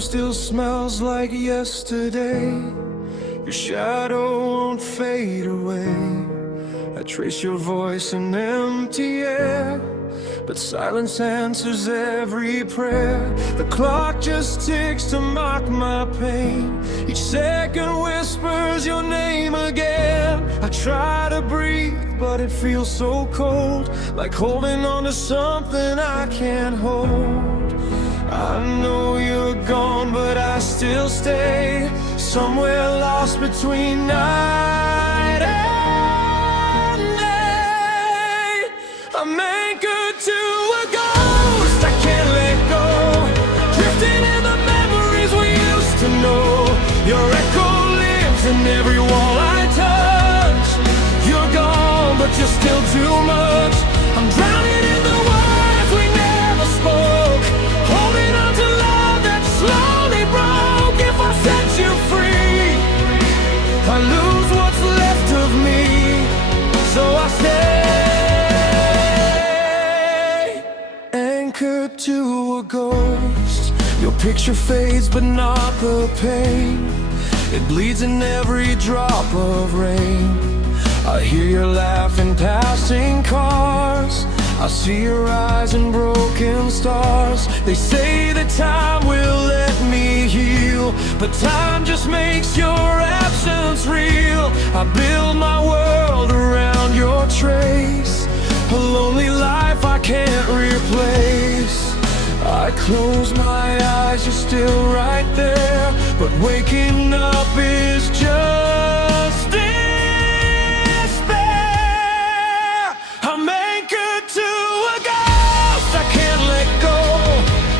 still smells like yesterday. Your shadow won't fade away. I trace your voice in empty air, but silence answers every prayer. The clock just ticks to mock my pain. Each second whispers your name again. I try to breathe, but it feels so cold, like holding on to something I can't hold. I know you're gone, but I still stay, somewhere lost between night and day. I'm anchored to a ghost I can't let go, drifting in the memories we used to know. Your echo lives in every wall I touch. You're gone, but you're still too much. I'm drowning in the words we never spoke, holding on to love that slowly broke. If I set you free, I lose what's left of me, so I stay anchored to a ghost. Your picture fades, but not the pain. It bleeds in every drop of rain. I hear your laugh in passing cars. I see your eyes in broken stars. They say that time will let me heal, but time just makes your absence real. I build my world around your trace, a lonely life I can't replace. I close my eyes, you're still right there, but waking up is just despair. I'm anchored to a ghost I can't let go,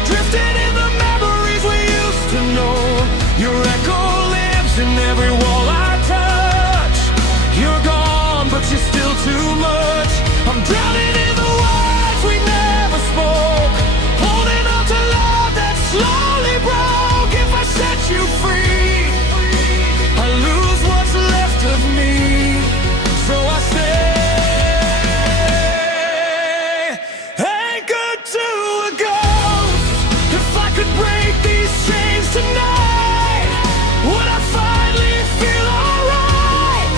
drifting in the memories we used to know. Your echo lives in every wall I touch. You're gone, but you're still too much. I'm drowning in the words we never spoke, holding on to love that slowly broke. If I set you free, I lose what's left of me, so I stay anchored to a ghost. If I could break these chains tonight, would I finally feel alright?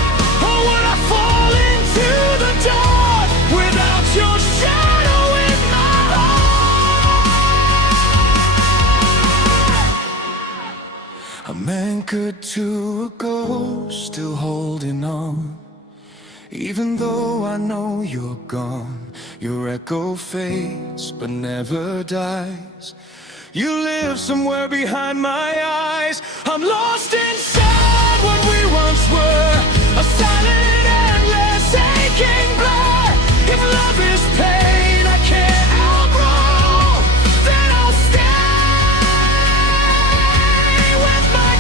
Or would I fall into the dark without your shadow in my heart? I'm anchored to a ghost, still holding on. Even though I know you're gone, your echo fades but never dies. You live somewhere behind my eyes. I'm lost inside what we once were, a silent, endless, aching blur. If love is pain I can't outgrow, then I'll stay with my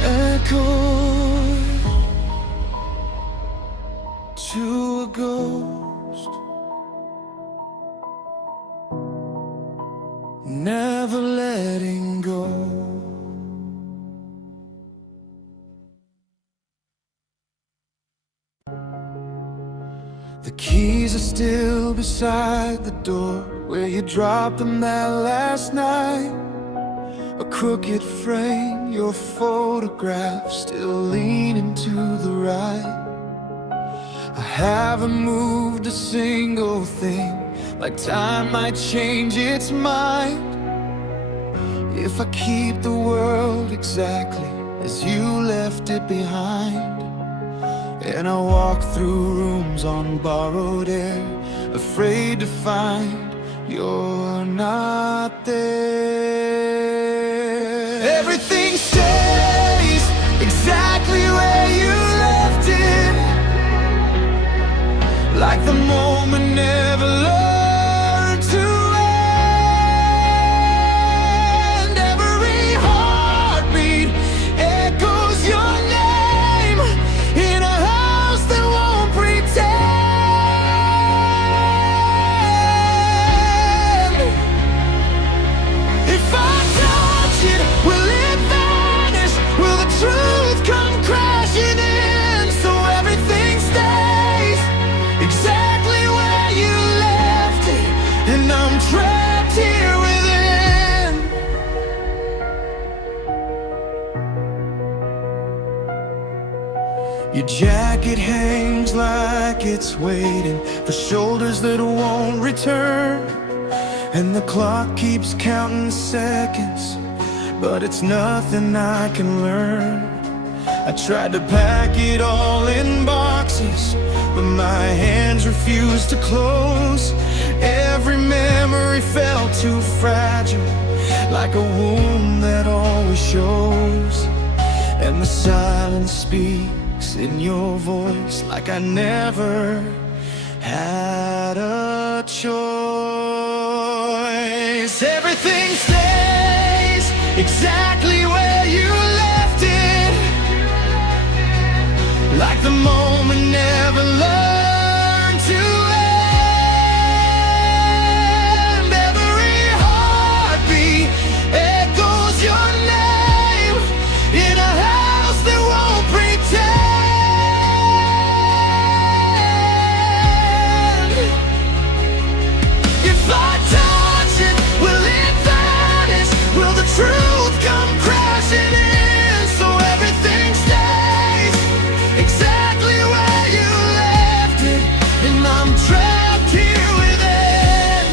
echoed to a ghost, never letting go. The keys are still beside the door where you dropped them that last night. A crooked frame, your photograph still leaning to the right. I haven't moved a single thing, like time might change its mind. If I keep the world exactly as you left it behind, and I walk through rooms on borrowed air, afraid to find you're not there. Everything stays exactly where you left it, like the moment never learned to end. Every heartbeat echoes your name in a house that won't pretend. If I touch it, will it vanish? Will the truth come crashing? Your jacket hangs like it's waiting for shoulders that won't return, and the clock keeps counting seconds, but it's nothing I can learn. I tried to pack it all in boxes, but my hands refused to close. Every memory felt too fragile, like a wound that always shows. And the silence speaks in your voice like I never had a choice. Everything stays exactly where you left it, like the moment never learned to end. Every heartbeat echoes your name in a house that won't pretend. If I touch it, will it vanish? Will the truth come crashing in? So everything stays exactly where you left it, and I'm trapped here within.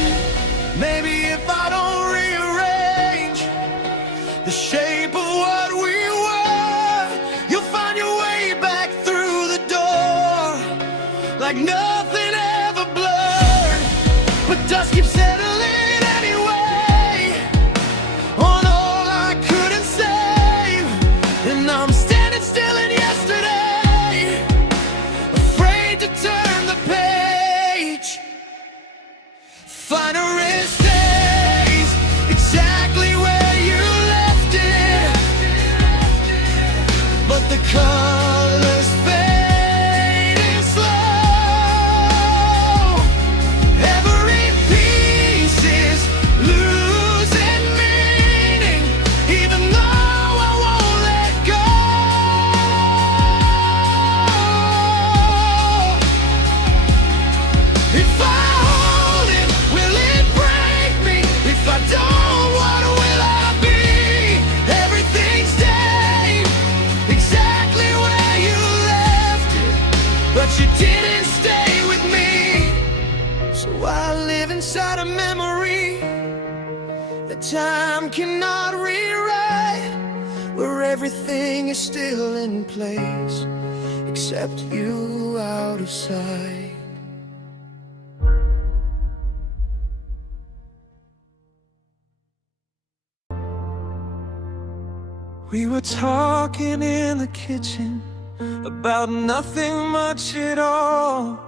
Maybe if I don't rearrange the shape of what we were, you'll find your way back through the door, like nothing ever blurred. But dust keeps settling anyway on all I couldn't save, and I'm standing still in yesterday, afraid to turn the page. Finer it stays exactly where you left it, but the colors fading slow. Every piece is losing meaning, even though I won't let go. If I hold it, will it break me? If I don't, what will I be? Everything stayed exactly where you left it, but you didn't stay with me. So I live inside a memory that time cannot rewrite, where everything is still in place except you out of sight. We were talking in the kitchen about nothing much at all.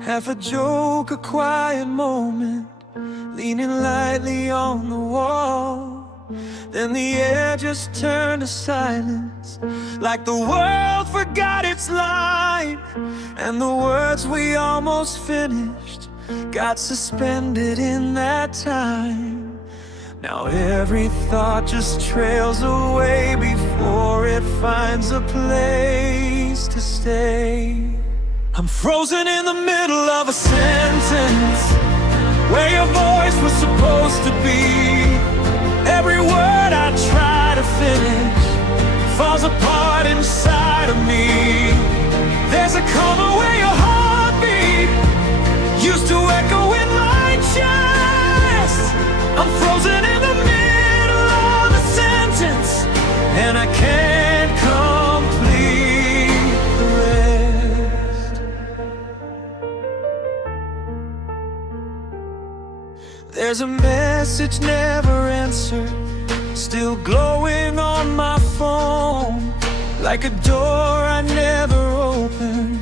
Half a joke, a quiet moment, leaning lightly on the wall. Then the air just turned to silence, like the world forgot its line, and the words we almost finished got suspended in that time. Now every thought just trails away before it finds a place to stay. I'm frozen in the middle of a sentence where your voice was supposed to be. Every word I try to finish falls apart inside of me. There's a comma where your heartbeat used to echo in my chest. I'm frozen in the middle of a sentence, and I can't complete the rest. There's a message never answered, still glowing on my phone, like a door I never opened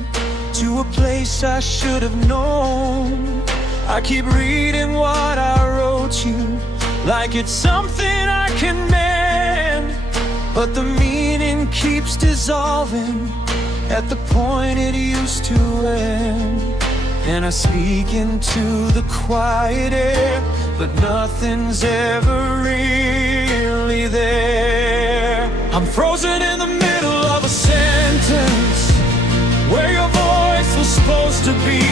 to a place I should have known. I keep reading what I wrote you, like it's something I can mend, but the meaning keeps dissolving at the point it used to end. And I speak into the quiet air, but nothing's ever really there. I'm frozen in the middle of a sentence where your voice was supposed to be.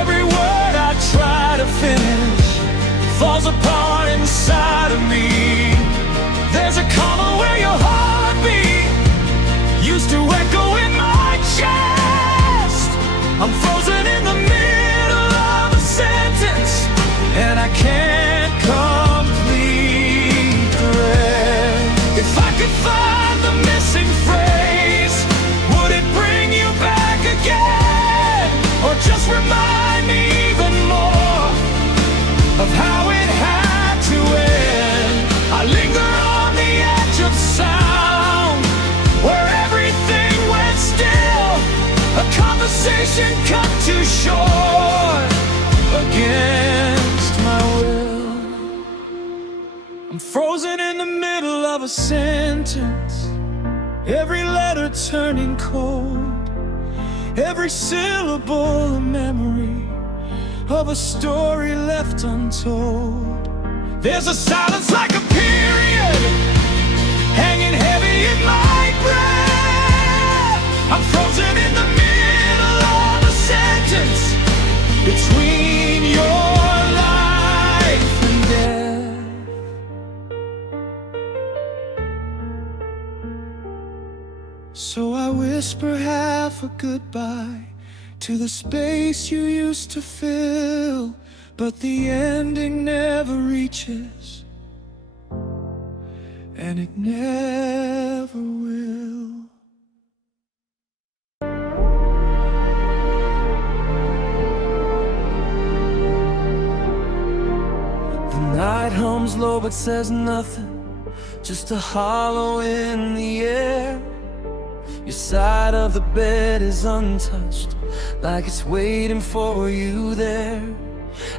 Every word I try to finish falls apart inside of me. There's a comma where your heartbeat used to echo in my the middle of a sentence, every letter turning cold, every syllable a memory of a story left untold. There's a silence like a period, hanging heavy in my breath. I'm frozen in the middle of a sentence, between your life and death. So I whisper half a goodbye to the space you used to fill, but the ending never reaches, and it never will. The night hums low but says nothing, just a hollow in the air. Your side of the bed is untouched, like it's waiting for you there.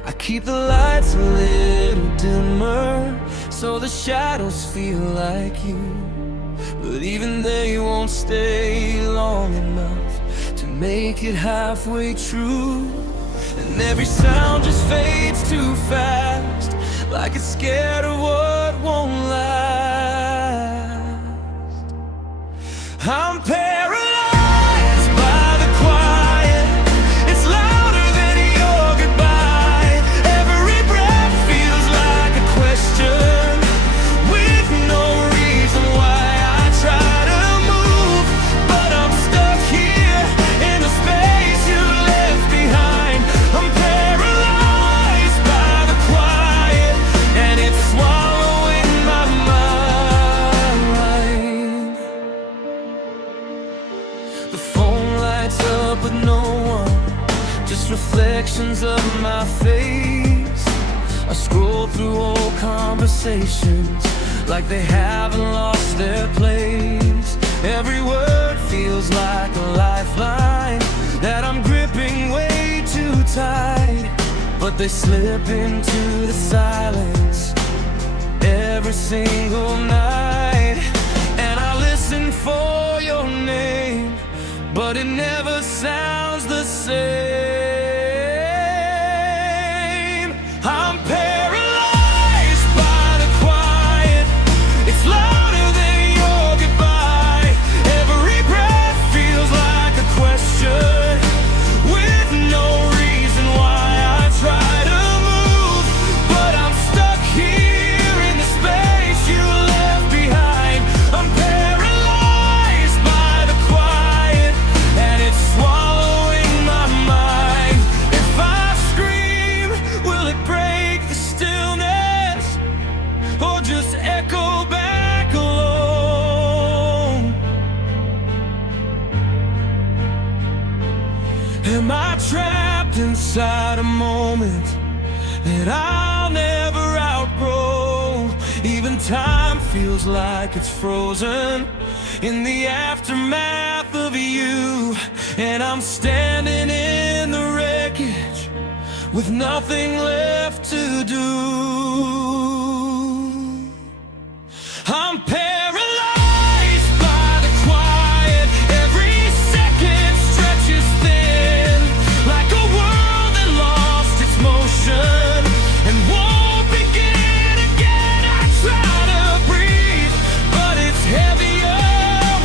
I keep the lights a little dimmer, so the shadows feel like you. But even they won't stay long enough to make it halfway true. And every sound just fades too fast, like it's scared of what won't last. I'm paralyzed by the quiet. It's louder than your goodbye. Every breath feels like a question, with no reason why I try to move. But I'm stuck here in the space you left behind. I'm paralyzed by the quiet, and it's swallowing my mind. The phone lights up with no one, just reflections of my face. I scroll through old conversations, like they haven't lost their place. Every word feels like a lifeline that I'm gripping way too tight, but they slip into the silence every single night. And I listen for your name, but it never sounds the same. I'm paralyzed by the quiet. It's louder than your goodbye. Every breath feels like a question, with no reason why I try to move. But I'm stuck here in the space you left behind. I'm paralyzed by the quiet, and it's swallowing my mind. If I scream, will it break the stillness, or just echo back alone? Am I trapped inside a moment that I'll never outgrow? Even time feels like it's frozen in the aftermath of you. And I'm standing in the wreckage with nothing left to do. I'm paralyzed by the quiet. Every second stretches thin, like a world that lost its motion and won't begin again. I try to breathe, but it's heavier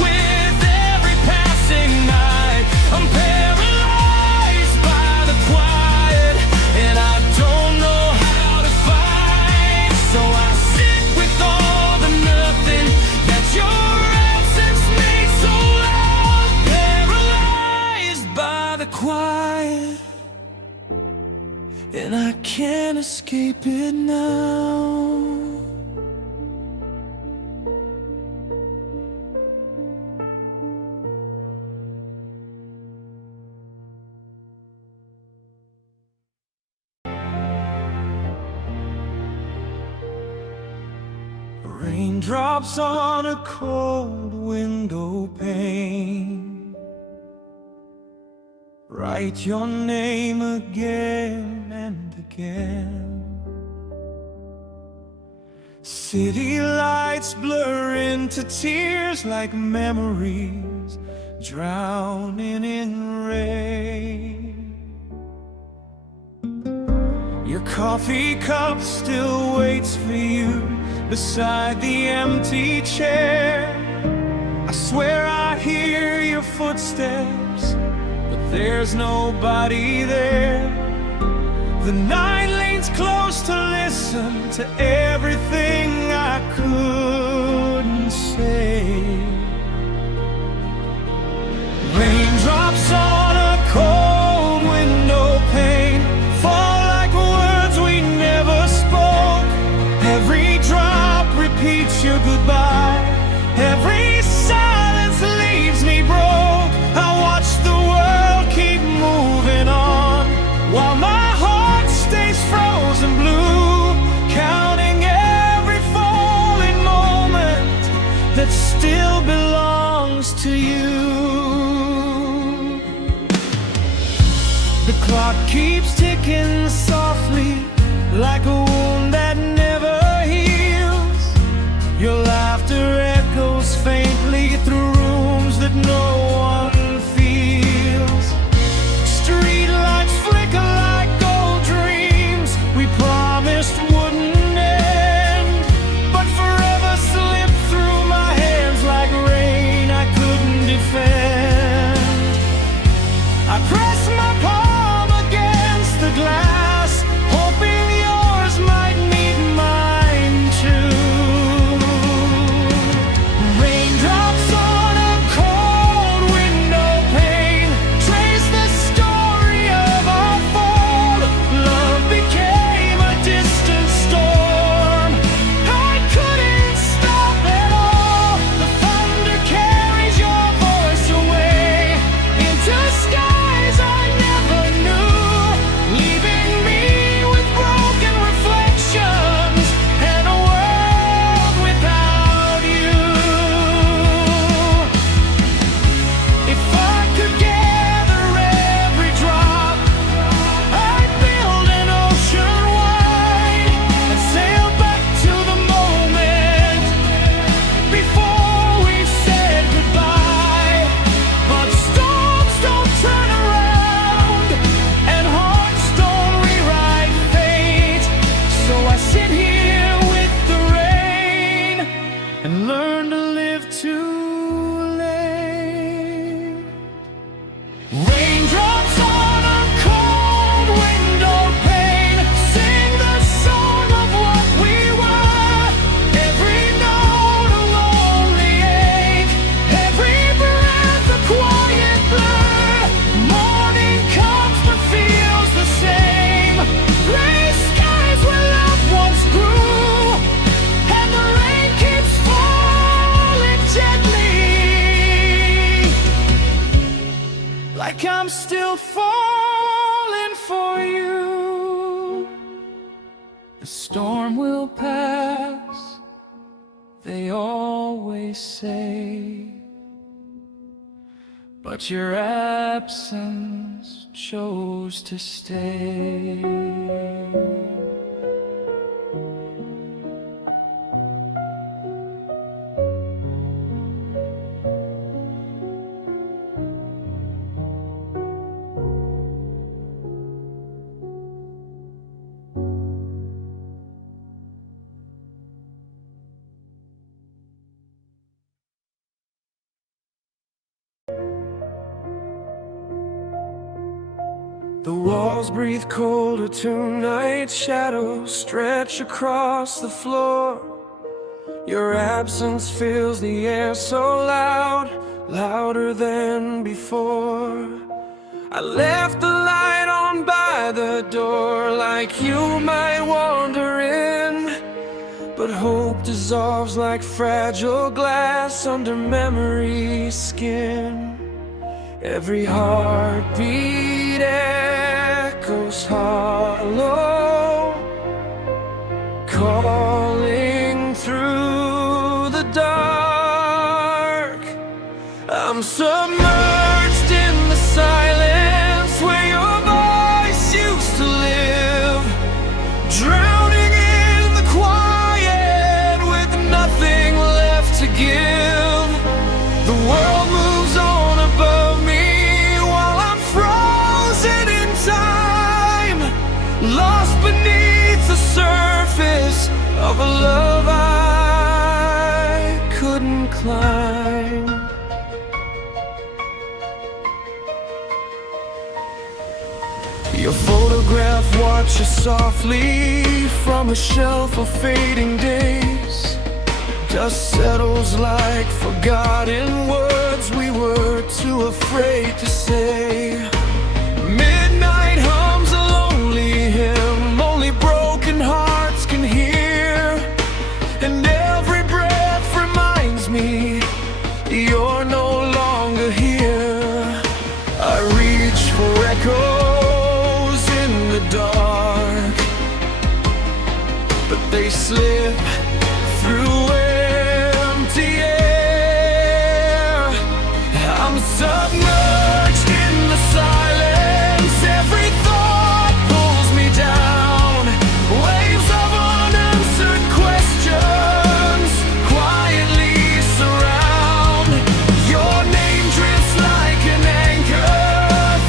with every passing night. I'm paralyzed by the quiet, and I don't know how to fight. So I sit with all the nothing that your absence made so loud. Paralyzed by the quiet, and I can't escape it now. Raindrops on a cold window pane, write your name again and again. City lights blur into tears like memories drowning in rain. Your coffee cup still waits for you beside the empty chair. I swear I hear your footsteps, but there's nobody there. The night leans close to listen to everything I couldn't say. Raindrops on a cold window pane fall like words we never spoke. Every drop repeats your goodbye. Every silence leaves me broke. I watch the world keep moving on while my heart stays frozen blue, counting every falling moment that still belongs to you. The clock keeps ticking softly like a wound that never heals. Your laughter echoes faintly through rooms that no one feels. Street lights flicker like gold dreams we promised wouldn't end, but forever slipped through my hands like rain I couldn't defend. I press my palm against the glass, hoping yours might meet mine too. Raindrops on a cold window pane trace the story of our fall. Love became a distant storm I couldn't stop at all. The thunder carries your voice away into skies I never knew, leaving me with broken reflections and a world without you. If I could gather every drop, I'd build an ocean wide and sail back to the moment before we said goodbye. But storms don't turn around and hearts don't rewrite fate. So I sit here with the rain and learn to live too late. Raindrops on a cold window pane sing the song of what we were. Every note a lonely ache, every breath a quiet blur. Morning comes but feels the same. Gray skies where love once grew, and the rain keeps falling gently, like I'm still falling for you. The storm will pass, they always say, but your absence chose to stay. The walls breathe colder tonight, shadows stretch across the floor. Your absence fills the air so loud, louder than before. I left the light on by the door, like you might wander in, but hope dissolves like fragile glass under memory's skin. Every heartbeat echoes hollow, calling through the dark. I'm submerged in the silence where your voice used to live, drowning in the quiet watch us softly from a shelf of fading days. Dust settles like forgotten words we were too afraid to say. Midnight hums a lonely hymn only broken hearts can hear, and every breath reminds me you're no longer here. I reach for echoes in the dark, but they slip through empty air. I'm submerged in the silence, every thought pulls me down. Waves of unanswered questions quietly surround. Your name drifts like an anchor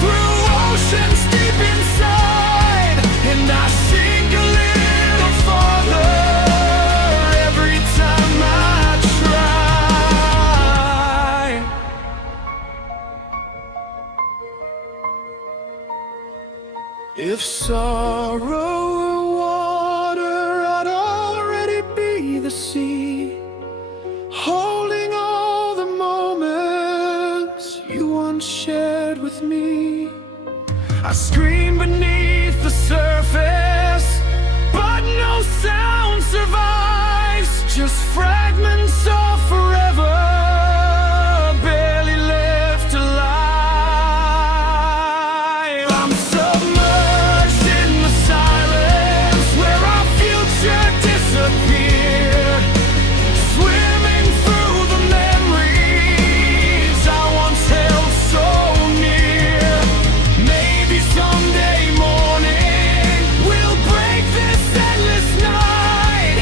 through oceans deep inside, and I sink a little farther every time I try. If sorrow were water, I'd already be the sea, holding all the moments you once shared with me. I scream beneath the surface, but no sound survives. Just fragments of forever, barely left alive. I'm submerged in the silence where our future disappeared, swimming through the memories I once held so near. Maybe someday morning we'll break this endless night,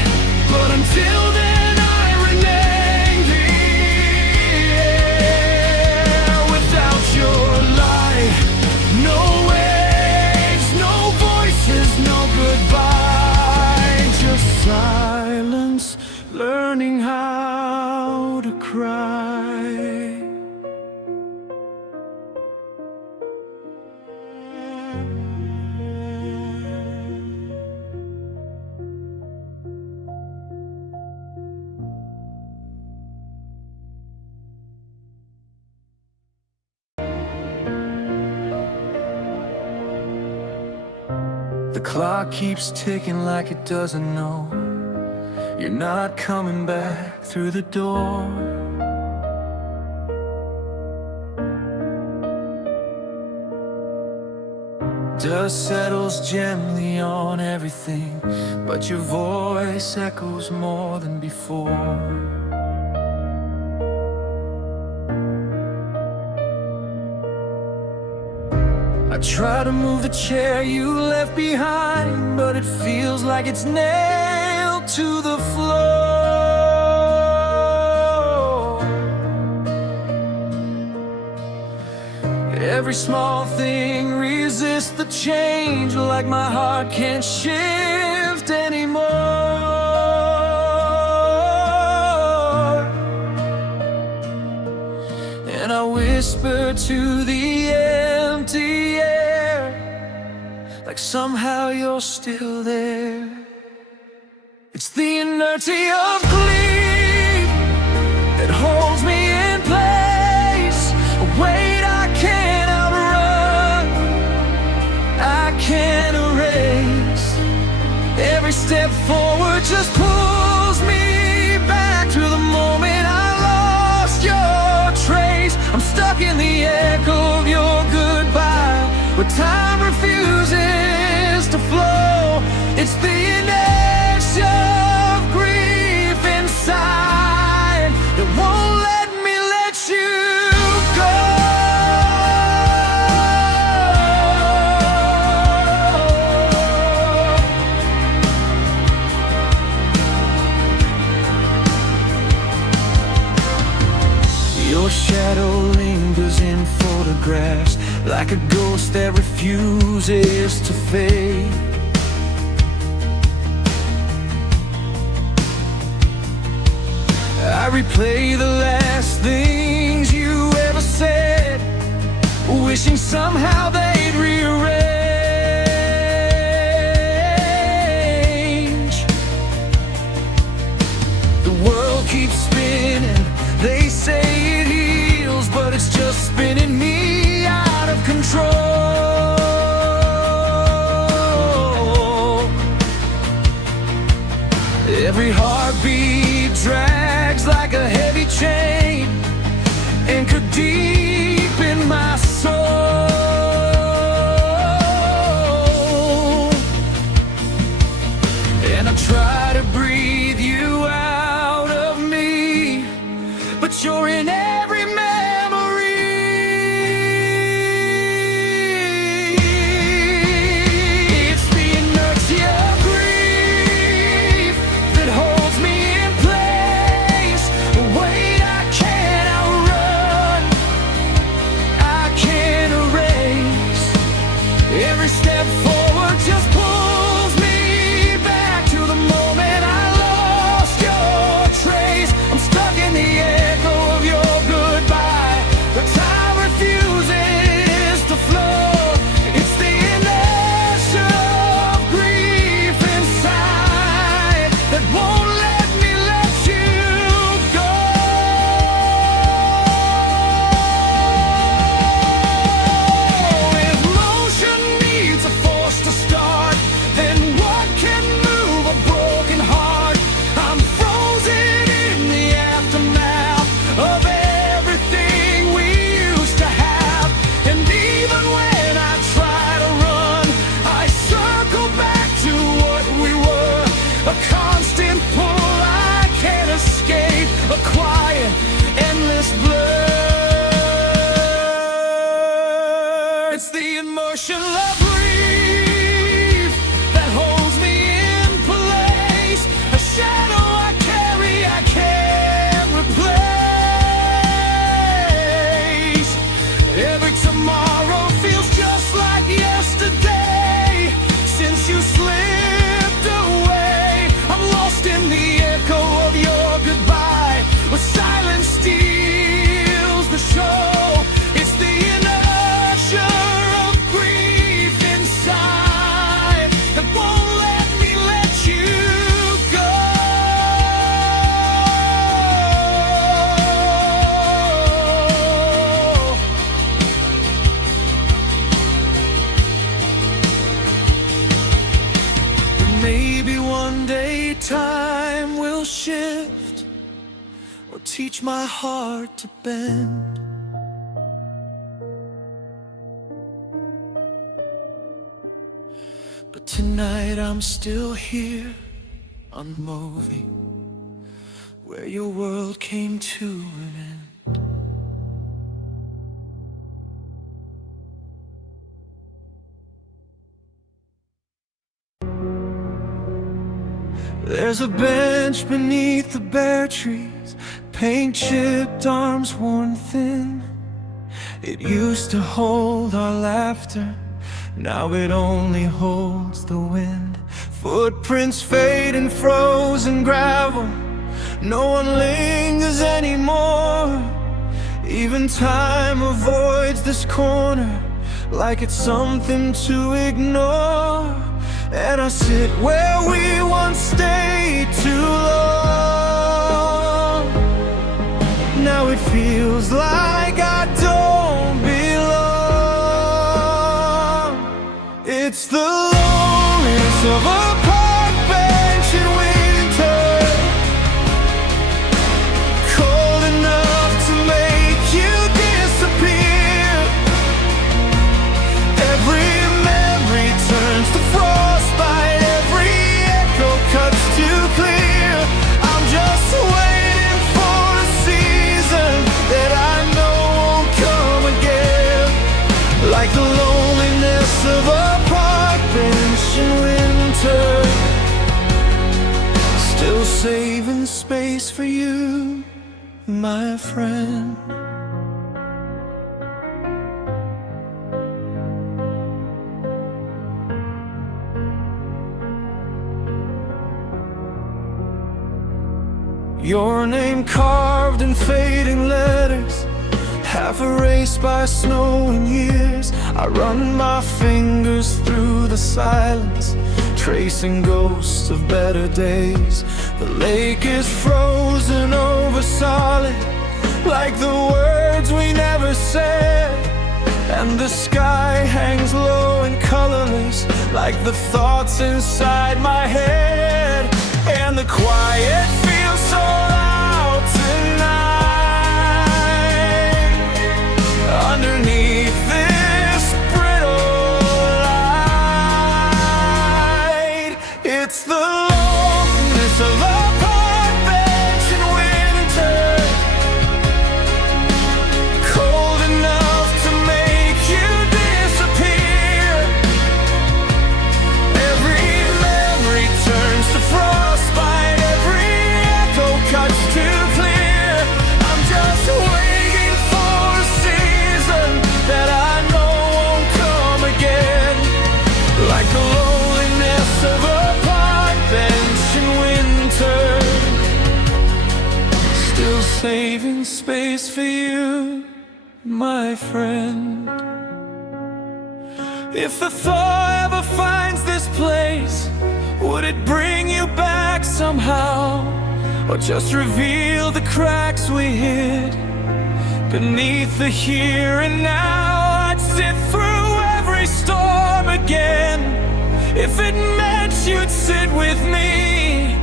but until then I remain the air. Without your light, no waves, no voices, no goodbye, just silence, learning how to cry. The clock keeps ticking like it doesn't know you're not coming back through the door. Dust settles gently on everything, but your voice echoes more than before. I try to move the chair you left behind, but it feels like it's nailed to the floor. Every small thing resists the change, like my heart can't shift anymore. And I whisper to the empty air, like somehow you're still there. It's the inertia of grief that holds me in place, a weight I can't outrun, I can't erase. Every step forward just pulls me back to the moment I lost your trace. I'm stuck in the echo of your goodbye, where time refuses to flow. It's the inertia of grief inside that won't let me let you go. Your shadow lingers in photographs, like a ghost that refuses to fade. I replay the last things you ever said, wishing somehow they'd rearrange. keeps spinning. They say it heals, but it's just spinning me out of control. Every heartbeat drags like a heavy chain, anchored deep in my soul. And I try to breathe you out of me, but you're in every memory. It's the inertia of grief that holds me in place, a weight I can't outrun, I can't erase. Every step forward just pulls me back to the moment I lost your trace. I'm stuck in the echo of your goodbye. The time refuses to flow. It's the inertia of grief inside that won't let me let you go. If motion needs a force to start, then what can move a broken heart? I'm frozen in the aftermath of everything we used to have. And even when I try to run, I circle back to what we were. A constant pull I can't escape, a quiet, endless blur. It's the immersion of grief that holds me in place, a shadow I carry I can't replace. Every tomorrow feels just like yesterday since you slipped away. I'm lost in the echo of your goodbye, where silence steals the show. It's the inertia of grief inside that won't let me let you go. But maybe one day time will shift, or teach my heart to bend. But tonight I'm still here, unmoving, where your world came to an end. There's a bench beneath the bare trees, paint-chipped arms worn thin. It used to hold our laughter, now it only holds the wind. Footprints fade in frozen gravel, no one lingers anymore. Even time avoids this corner, like it's something to ignore. And I sit where we once stayed too long. Now it feels like I don't belong. It's the loneliness of a park bench in winter, cold enough to make you disappear. Every memory turns to frostbite, every echo cuts too clear. I'm just waiting for a season that I know won't come again, like the loneliness of a park bench in winter. Still saving space for you, my friend. Your name carved in fading letters, half erased by snow and years. I run my fingers through the silence, tracing ghosts of better days. The lake is frozen over solid, like the words we never said. And the sky hangs low and colorless, like the thoughts inside my head. And the quiet feels so loud tonight, underneath this brittle light. It's the loneliness of a park bench in winter, cold enough to make you disappear. Every memory turns to frostbite, every echo cuts too clear. I'm just waiting for a season that I know won't come again, like the loneliness of a park bench in winter, still saving space for you, my friend. If the thaw ever finds this place, would it bring you back somehow, or just reveal the cracks we hid beneath the here and now? I'd sit through every storm again if it meant you'd sit with me.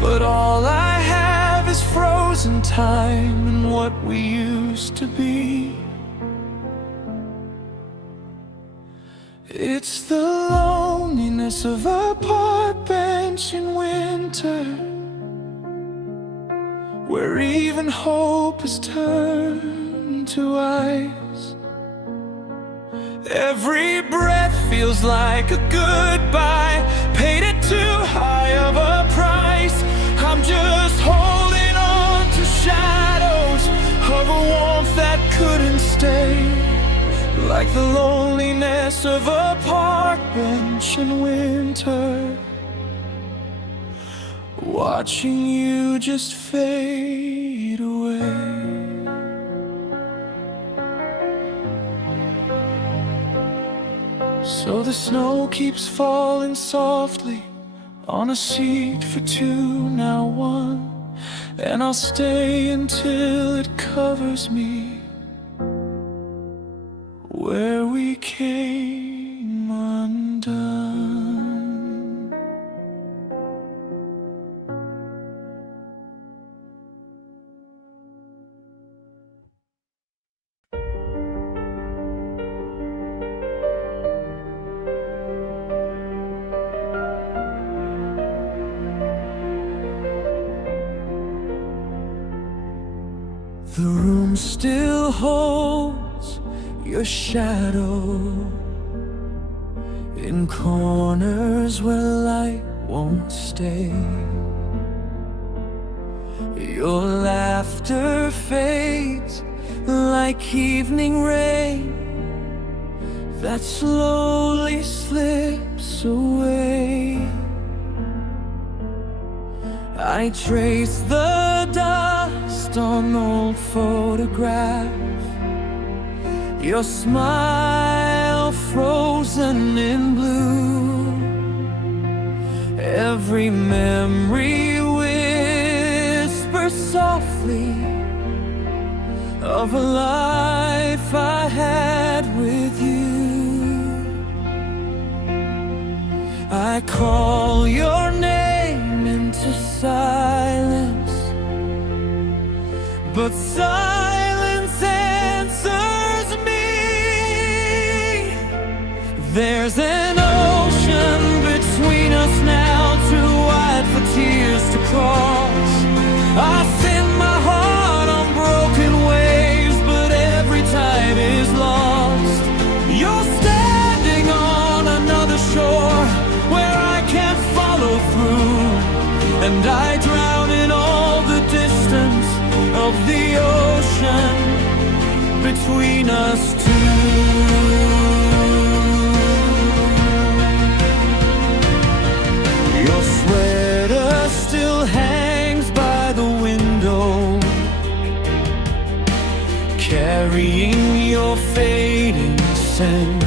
But all I have is frozen time and what we used to be. It's the loneliness of a park bench in winter, where even hope is turned to ice. Every breath feels like a goodbye, paid at too high of a price. I'm just holding on to shadows of a warmth that couldn't stay, like the loneliness of a park bench in winter, watching you just fade away. So the snow keeps falling softly on a seat for two, now one, and I'll stay until it covers me where we came undone. The room still holds your shadow in corners where light won't stay. Your laughter fades like evening rain that slowly slips away. I trace the dust on old photographs, your smile frozen in blue. Every memory whispers softly of a life I had with you. I call your name into silence, but silence answers me. There's an ocean between us now, too wide for tears to cross. I send my heart on broken waves, but every tide is lost. You're standing on another shore where I can't follow through, and I drown in all the distance of the ocean between us two. Your sweater still hangs by the window, carrying carrying your fading scent.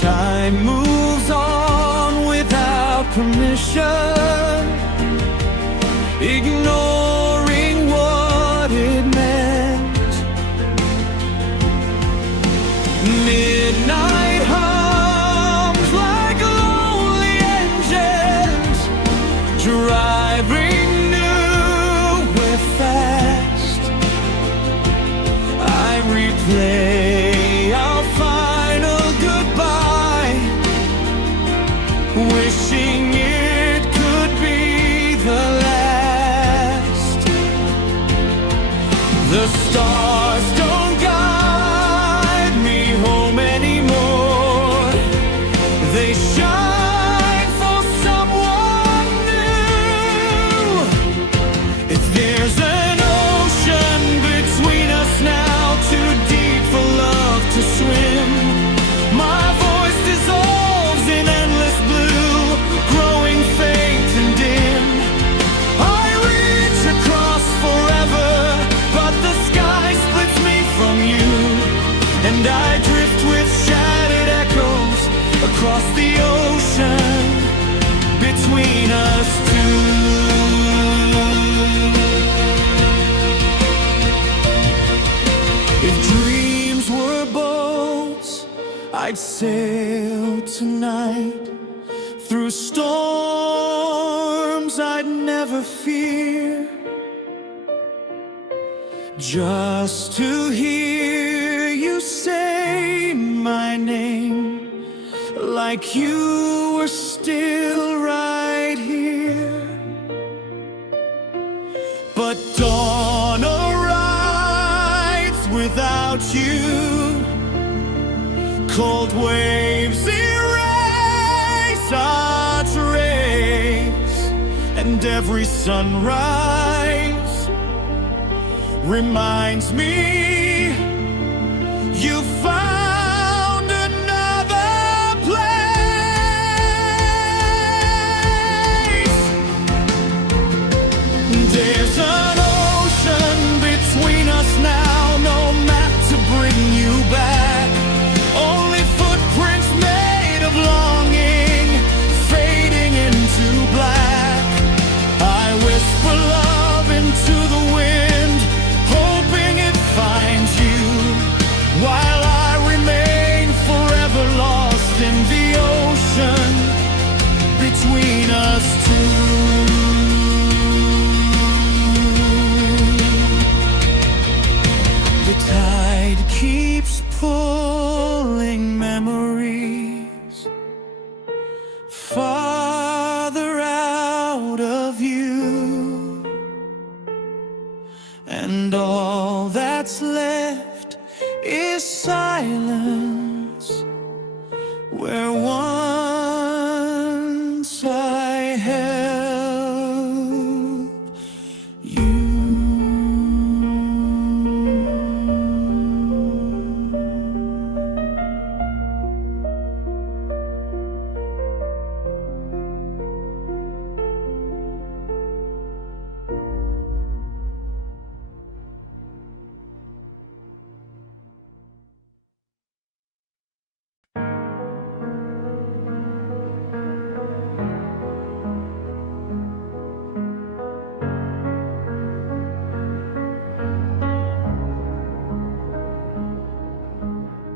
Time moves on without permission, ignoring what it meant. Midnight hums like lonely engines, driving nowhere fast. I replay our final goodbye, wishing it could be the last. The stars don't guide me home anymore. They shine for someone new. If there's an ocean between us now, too deep for love to swim, my voice dissolves in endless blue, growing faint and dim. I reach across forever, but the sky splits me from you, and I drift with shattered echoes across the ocean between us two. If dreams were boats, I'd sail tonight through storms I'd never fear, just to hear you say my name, like you were still right here. But dawn arrives without you, cold waves erase our trace, and every sunrise reminds me you found another place. There's an ocean between us now, no map to bring you back, only footprints made of longing, fading into black. I whisper love into the wind, hoping it finds you, while I remain forever lost in the ocean between us two. The tide keeps pulling memories farther out of you, and all that's left is silence where once I held you.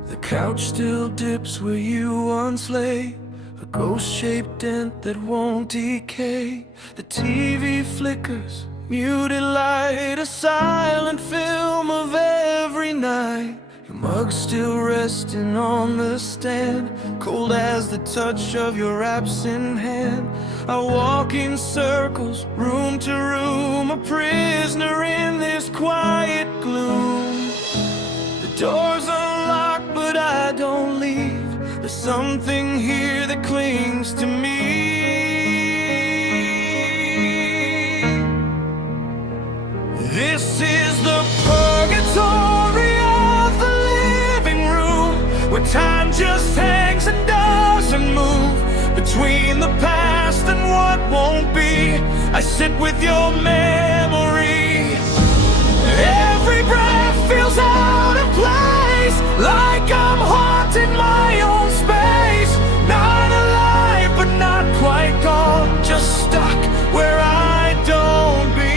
The couch still dips where you once lay, a ghost-shaped dent that won't decay. The TV flickers, muted light, a silent film of every night. Your mug still resting on the stand, cold as the touch of your absent hand. I walk in circles, room to room, a prisoner in this quiet gloom. The door's unlocked, but I don't leave. There's something here that clings to me. This is the purgatory of the living room, where time just hangs and doesn't move. Between the past and what won't be, I sit with your memory. Every breath feels out of place, like I'm haunting my own space. Not alive, but not quite gone, just stuck where I don't belong.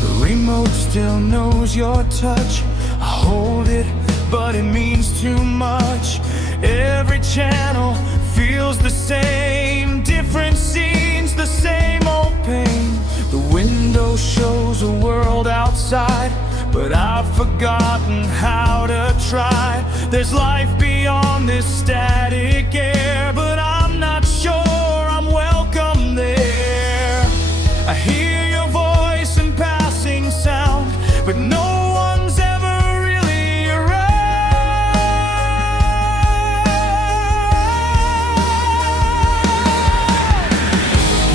The remote still knows your touch. I hold it, but it means too much. Every channel feels the same, different scenes, the same old pain. The window shows a world outside, but I've forgotten how to try. There's life beyond this static air, but I'm not sure I'm welcome there. I hear your voice in passing sound, but no one's ever really around.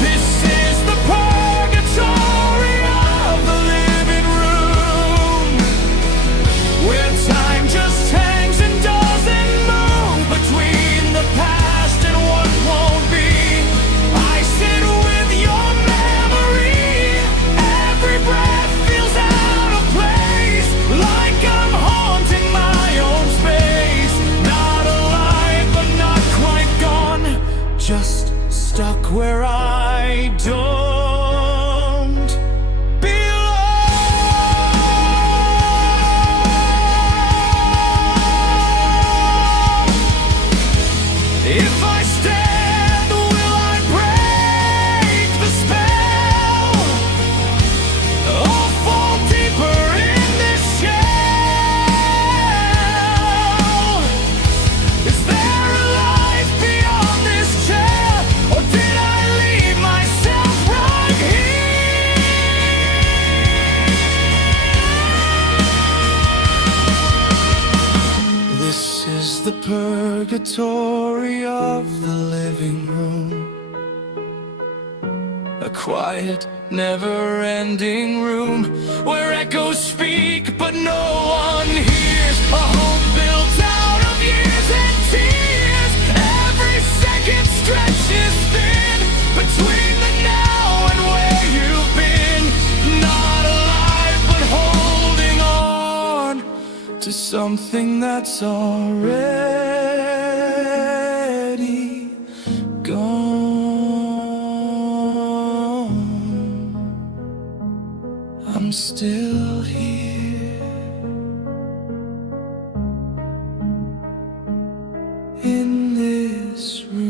This is the purgatory of the living room, where time just hangs and doesn't move between the past and what won't be. I sit with your memory. Every breath feels out of place, like I'm haunting my own space. Not alive, but not quite gone, just stuck where I don't belong. If I stand, will I break the spell, or fall deeper in this shell? Is there a life beyond this chair, or did I leave myself right here? This is the purgatory of the living room, a quiet, never-ending room where echoes speak, but no one hears. A home built out of years and tears. Every second stretches thin between the now and where you've been. Not alive, but holding on to something that's already gone. I'm still here in this room.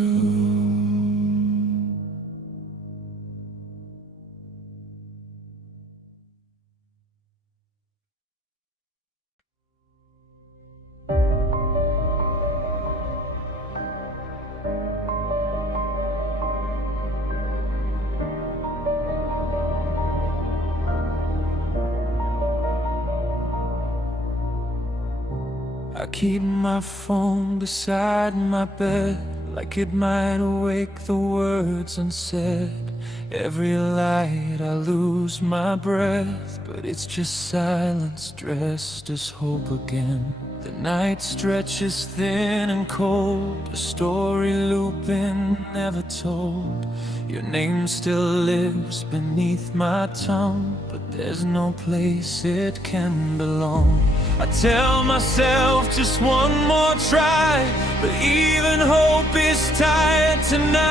I keep my phone beside my bed, like it might awake the words unsaid. Every light I lose my breath, but it's just silence dressed as hope again. The night stretches thin and cold, a story looping, never told. Your name still lives beneath my tongue, but there's no place it can belong. I tell myself just one more try, but even hope is tired tonight.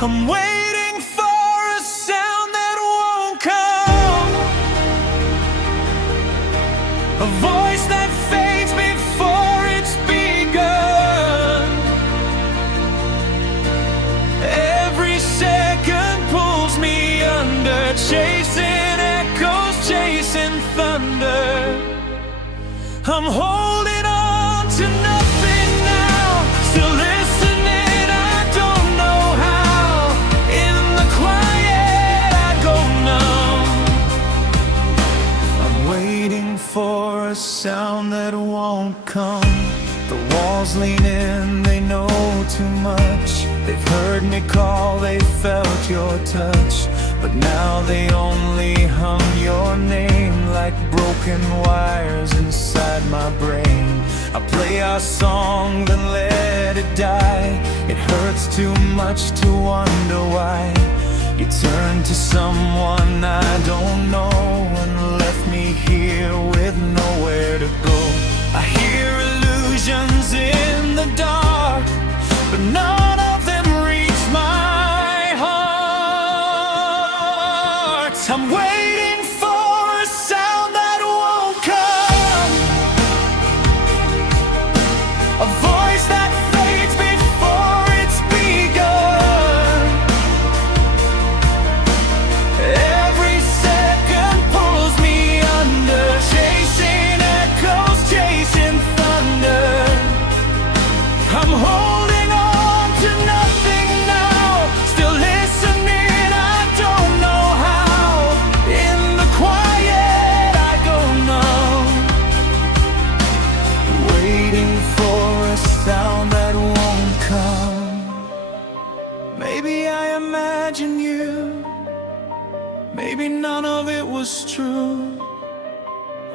I'm waiting for a sound that won't come, a voice that fades before it's begun. Every second pulls me under, chasing echoes, chasing thunder. I'm holding on to nothing now, still listening, I don't know how. In the quiet I go numb. I'm waiting for a sound that won't come. The walls lean in, they know too much. They've heard me call, they felt your touch, but now they only hum your name like broken wires inside my brain. I play our song, then let it die. It hurts too much to wonder why you turned to someone I don't know and left me here with nowhere to go. I hear illusions in the dark, but none of them reach my heart. I'm waiting for a sound that won't come, a voice that fades before it's begun. Every second pulls me under, chasing echoes, chasing thunder. I'm holding on to nothing now, still listening, I don't know how. In the quiet I go numb, waiting for a sound that won't come. Maybe I imagine you, maybe none of it was true,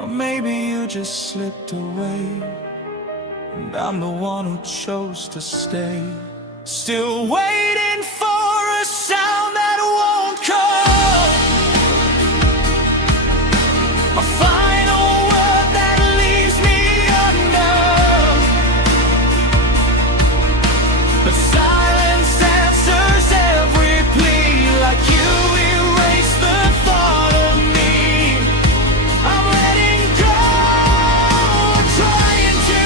or maybe you just slipped away and I'm the one who chose to stay. Still waiting for a sound that won't come, a final word that leaves me undone. But silence answers every plea, like you erase the thought of me. I'm letting go, trying to,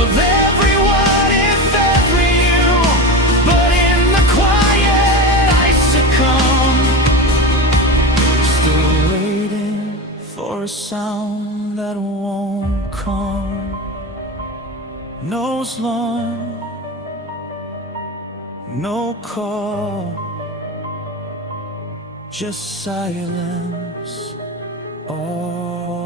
of everyone, if every you. But in the quiet I succumb, still waiting for a sound that won't come. Nose long, no call, just silence all